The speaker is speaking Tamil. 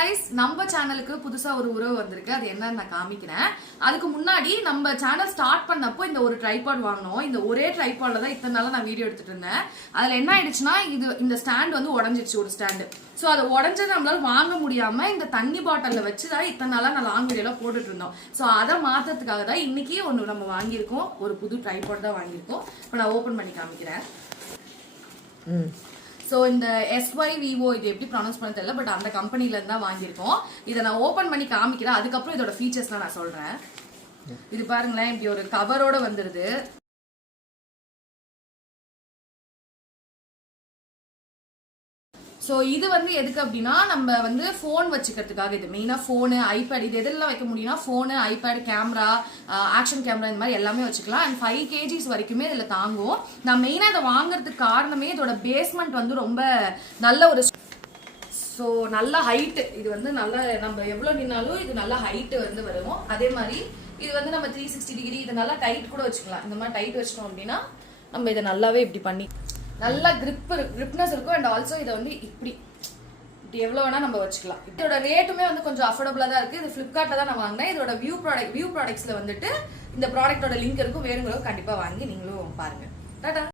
guys, நம்ம சேனலுக்கு புதுசா ஒரு உறவு வந்திருக்கு. அது என்னன்னு நான் காமிக்கிறேன். அதுக்கு முன்னாடி நம்ம சேனல் ஸ்டார்ட் பண்ணப்போ இந்த ஒரு ட்ரைபாட் வாங்குனோம். இந்த ஒரே ட்ரைபாட்ல தான் இத்தனை நாளா நான் வீடியோ எடுத்துட்டு இருந்தேன். அதுல என்ன ஆயிடுச்சுன்னா இந்த ஸ்டாண்ட் வந்து உடைஞ்சிருச்சு ஒரு ஸ்டாண்ட். சோ அது உடைஞ்சது நம்மளால வாங்க முடியாம இந்த தண்ணி பாட்டில்ல வச்சுதான் இத்தனை நாளா நான் லாங் வீடியோல போட்டுட்டு இருந்தோம். சோ அதை மாத்தறதுக்காக தான் இன்னைக்கு ஒன்னு நம்ம வாங்கியிருக்கோம். ஒரு புது ட்ரைபாட் தான் வாங்கியிருக்கோம். இப்போ நான் ஓபன் பண்ணி காமிக்கிறேன். சோ இந்த SYVO இது எப்படி ப்ரொனவுன்ஸ் பண்ண தெரியல, பட் அந்த கம்பெனில இருந்து தான் வாங்கியிருக்கோம். இதை நான் ஓபன் பண்ணி காமிக்கிறேன். அதுக்கப்புறம் இதோட ஃபீச்சர்ஸ்லாம் நான் சொல்றேன். இது பாருங்களேன், இப்படி ஒரு கவரோட வந்துருது. ஸோ இது வந்து எதுக்கு அப்படின்னா நம்ம வந்து ஃபோன் வச்சுக்கிறதுக்காக. இது மெயினாக ஃபோனு, ஐபேட், இது எதெல்லாம் வைக்க முடியும்னா phone, iPad, camera, action camera, இந்த மாதிரி எல்லாமே வச்சுக்கலாம். அண்ட் 5 kgs வரைக்குமே இதில் தாங்கும். நான் மெயினாக இதை வாங்குறதுக்கு காரணமே இதோட பேஸ்மெண்ட் வந்து ரொம்ப நல்ல ஒரு, ஸோ நல்ல ஹைட்டு. இது வந்து நல்ல நம்ம எவ்வளோ நின்னாலும் இது நல்ல ஹைட்டு வந்து வரும். அதே மாதிரி இது வந்து நம்ம 360 டிகிரி இது நல்லா டைட் கூட வச்சுக்கலாம். இந்த மாதிரி டைட் வச்சிட்டோம் அப்படின்னா நம்ம இதை நல்லாவே இப்படி பண்ணி நல்ல கிரிப்னஸ் இருக்கும். அண்ட் ஆல்சோ இதை வந்து இப்படி எவ்வளோ வேணா நம்ம வச்சுக்கலாம். இதோட ரேட்டுமே வந்து கொஞ்சம் அஃபோர்டபுளா தான் இருக்கு. இது ஃபிளிப்கார்ட்ல தான் நான் வாங்கினேன். இதோட வியூ ப்ராடக்ட்ஸ்ல வந்துட்டு இந்த ப்ராடக்டோட லிங்க் இருக்கும். வேணுங்கிறவங்க கண்டிப்பா வாங்கி நீங்களும் பாருங்க. டாடா.